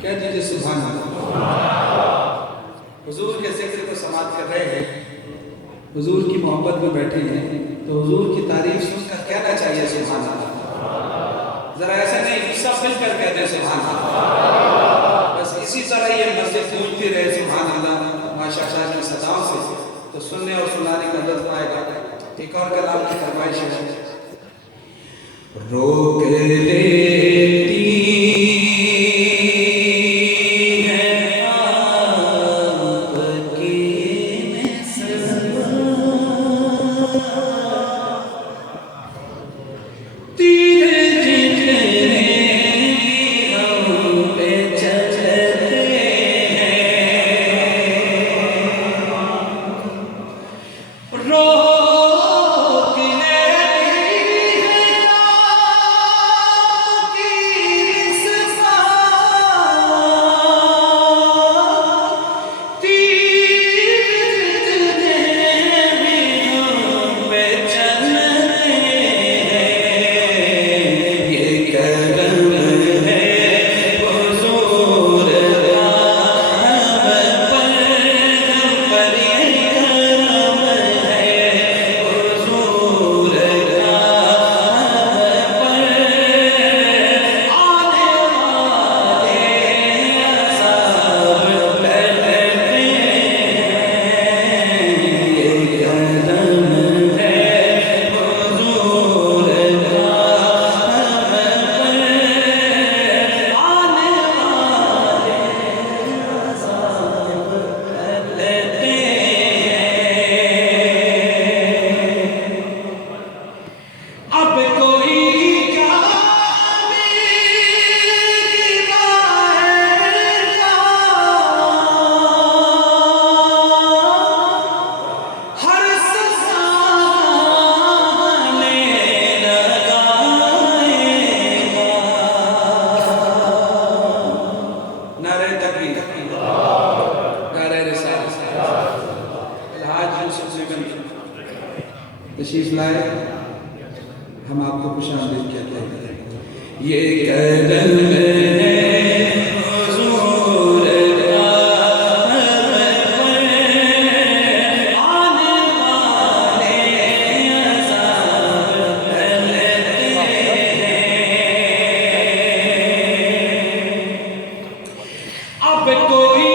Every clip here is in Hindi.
क्या दीजिए सुभान अल्लाह। हुजूर के जिक्र को समाप्त कर रहे हैं, हुजूर की मोहब्बत में बैठे हैं, तो हुजूर की तारीफ सुनकर कहना चाहिए सुभान अल्लाह। जरा ऐसा नहीं सब मिलकर कहते सुभान अल्लाह, बस इसी तरह ये मस्जिद गूंजती रहे सुभान अल्लाह माशाअल्लाह की सदाओं से, तो सुनने और सुनाने का लुत्फ आएगा। एक और कलाम की फरमाइश है, रोक लेती तशरीफ लाए, हम आपको खुशामदीद कहते हैं। ये कदम है हुजूर का आने वाले अज़ाब लेते हैं, अब कोई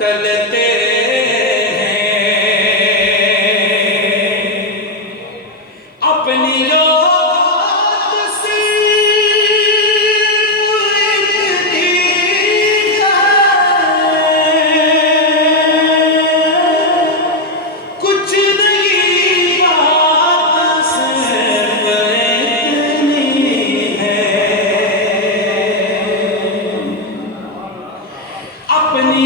टलते हैं अपनी औकात से, कुछ नहीं बात सिर्फ इतनी है, अपनी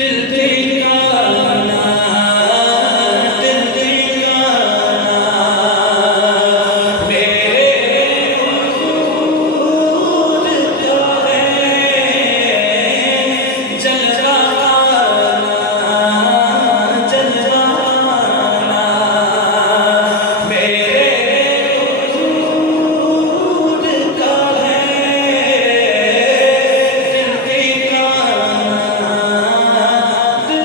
दिल ठिकाना, दिल ठिकाना मेरे हुजूर का है जलवाना, जलवाना मेरे हुजूर का है दिल ठिकाना, दिल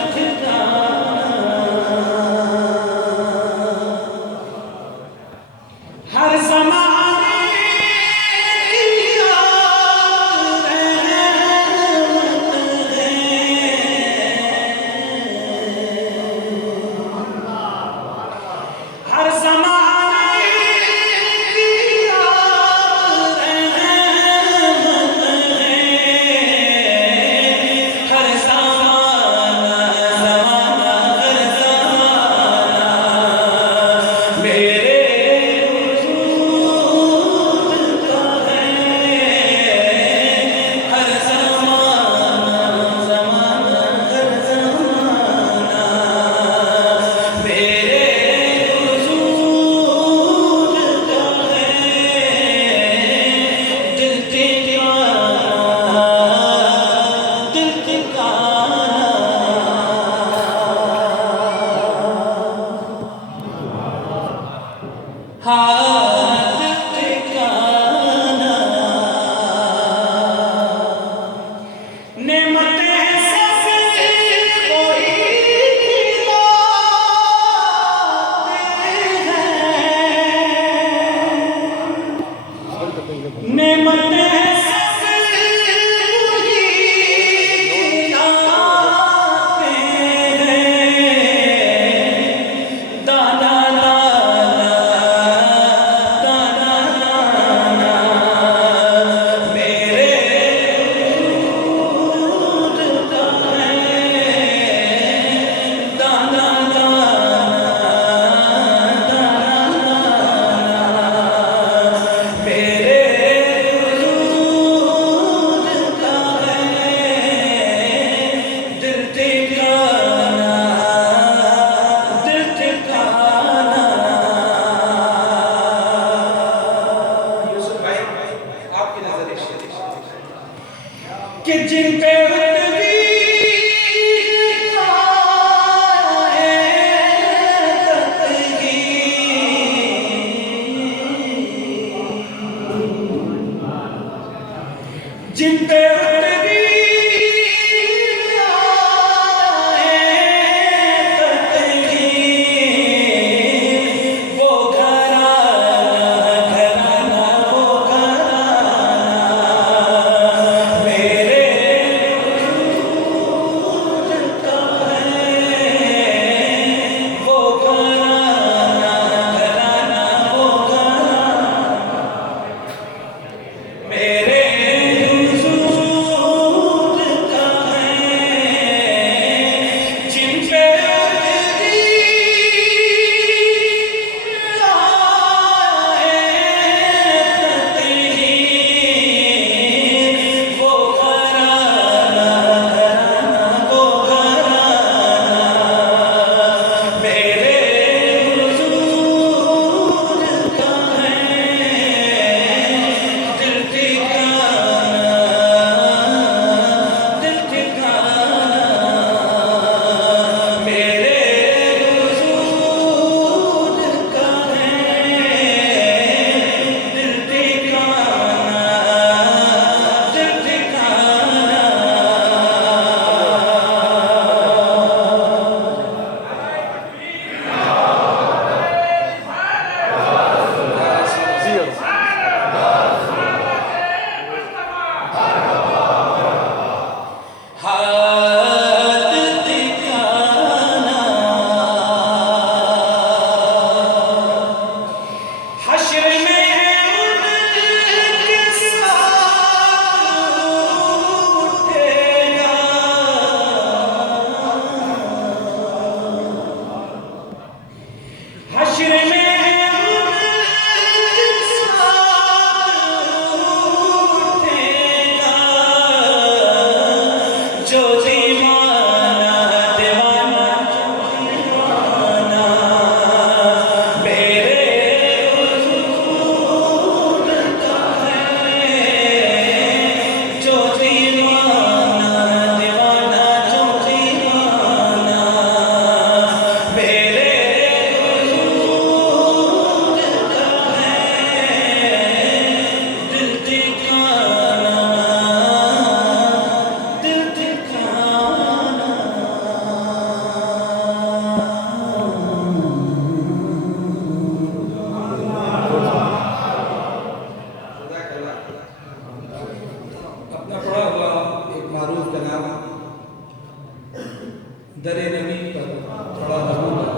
दरे नबी पर थोड़ा रहूंगा,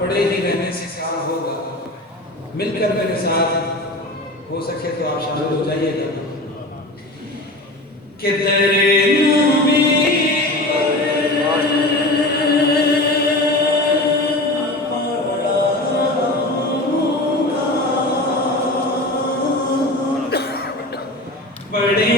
पड़े ही रहने से काम होगा, मिलकर मेरे साथ हो सके तो आप शामिल हो जाइएगा कि दरे नबी बड़े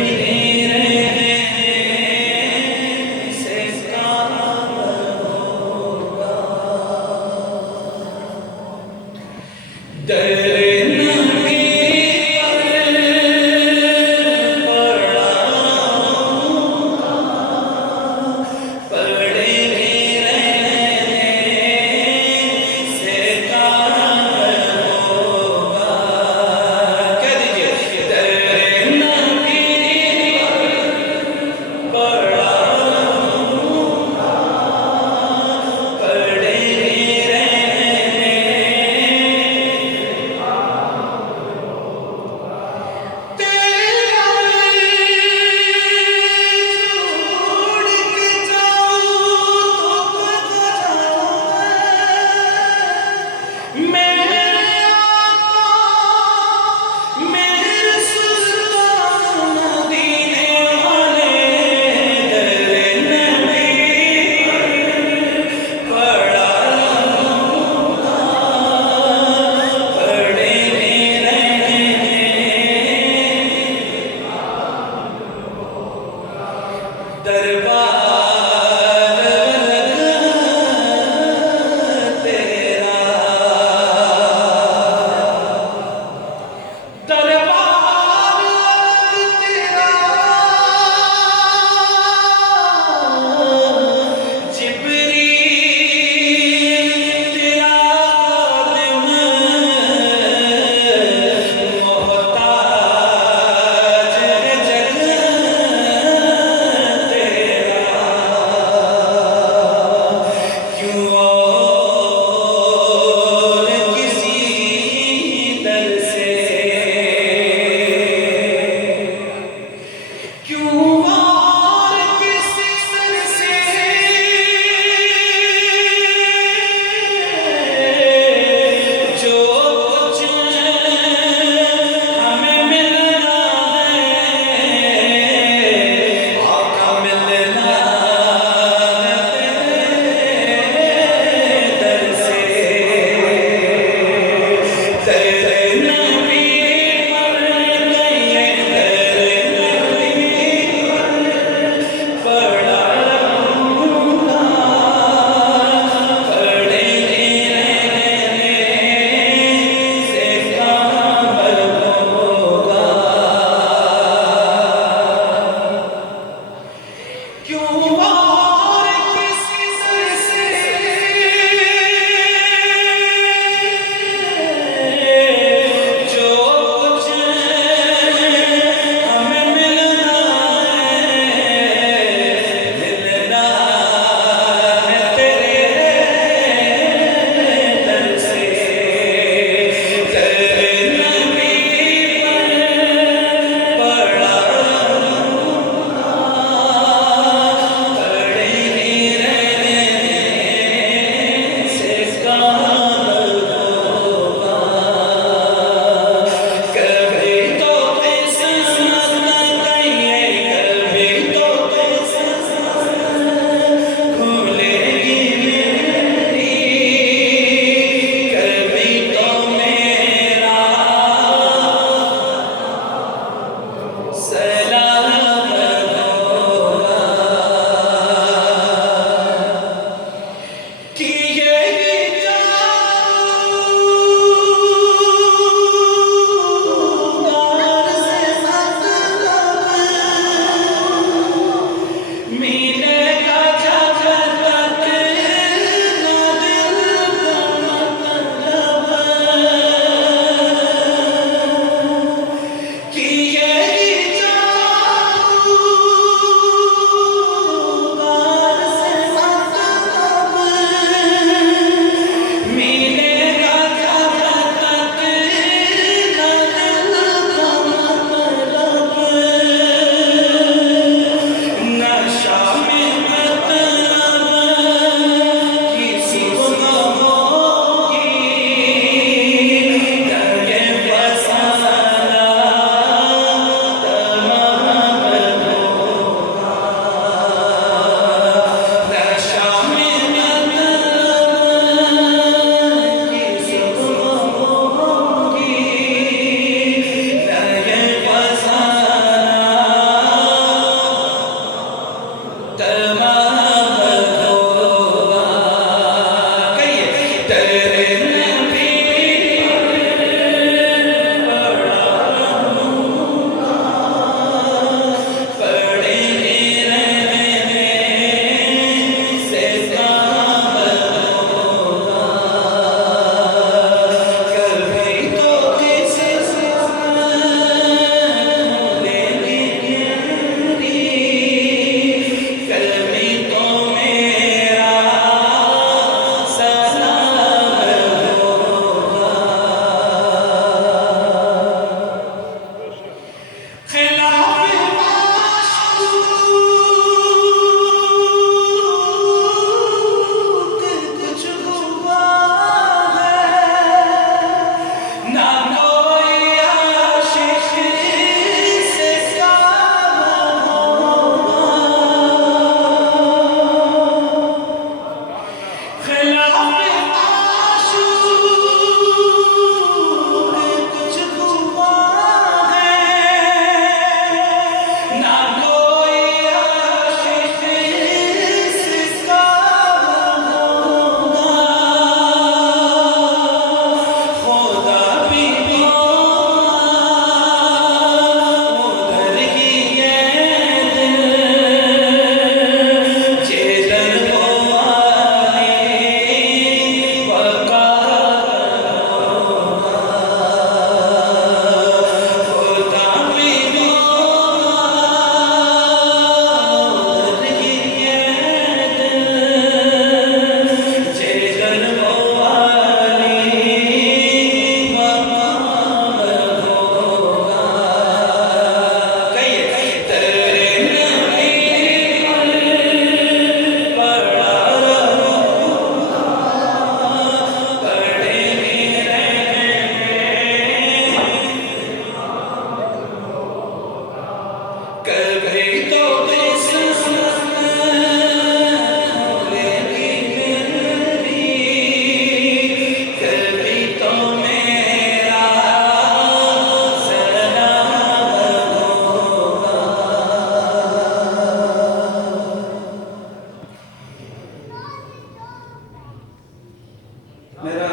मेरा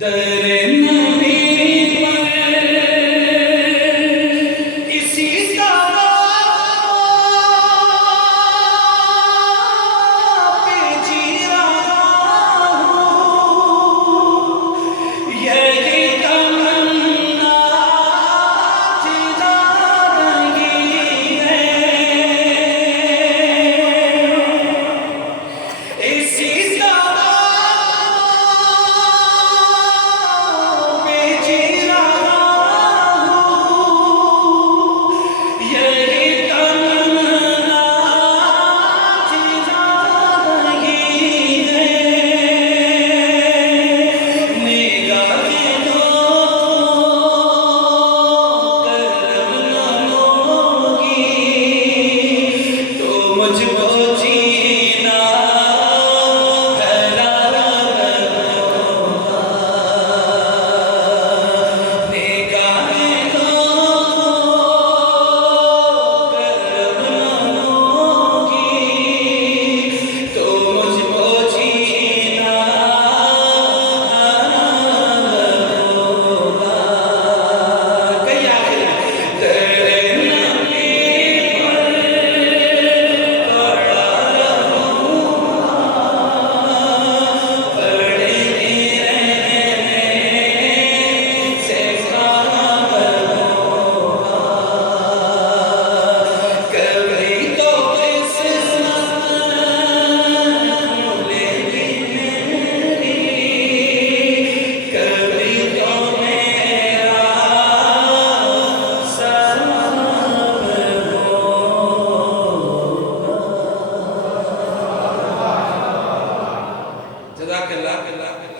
दरे नबी इसी का पे जी रहा हूँ, यही तमन्ना जिंदगी है, इसी का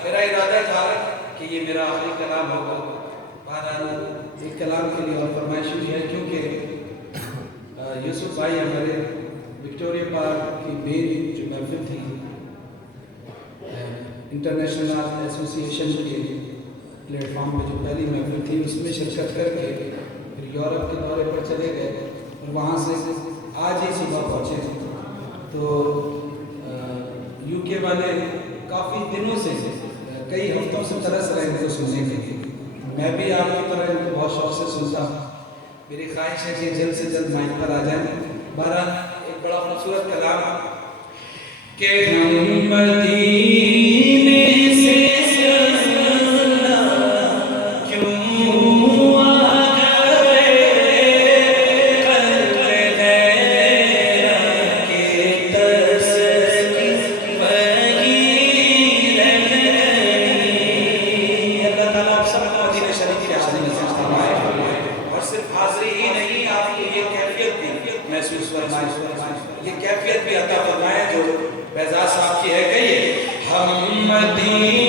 मेरा इरादा था कि ये मेरा आखिरी कलाम होगा। बहरहाल एक कलाम के लिए और फरमाइश हुई है, क्योंकि यूसुफ भाई हमारे विक्टोरिया पार्क की मेन जो महफिल थी इंटरनेशनल आर्ट एसोसिएशन के प्लेटफॉर्म पे जो पहली महफिल थी उसमें शिरकत करके फिर यूरोप के दौरे पर चले गए और वहाँ से आज ही सुबह पहुँचे। तो यूके वाले काफ़ी दिनों से कई हफ्तों से तरस रहे इनको सुनने के लिए। मैं भी आपकी तरह इनको बहुत शौक से सुनता हूँ। मेरी ख्वाहिश है कि जल्द से जल्द माइक पर आ जाए। बहरहाल एक बड़ा खूबसूरत कलाम के हम मदीने से क्यों आ गए, कल्ब है के तरस की वही अल्लाह ताला आप सबको मदीना शरीफ की हाज़िरी नसीब फरमाए और सिर्फ हाज़िरी ही नहीं, आपको ये कैफियत भी महसूस फरमाए, ये कैफियत भी अता फरमाए जो फैज़ाद साहब की है। कहिए हम मदीना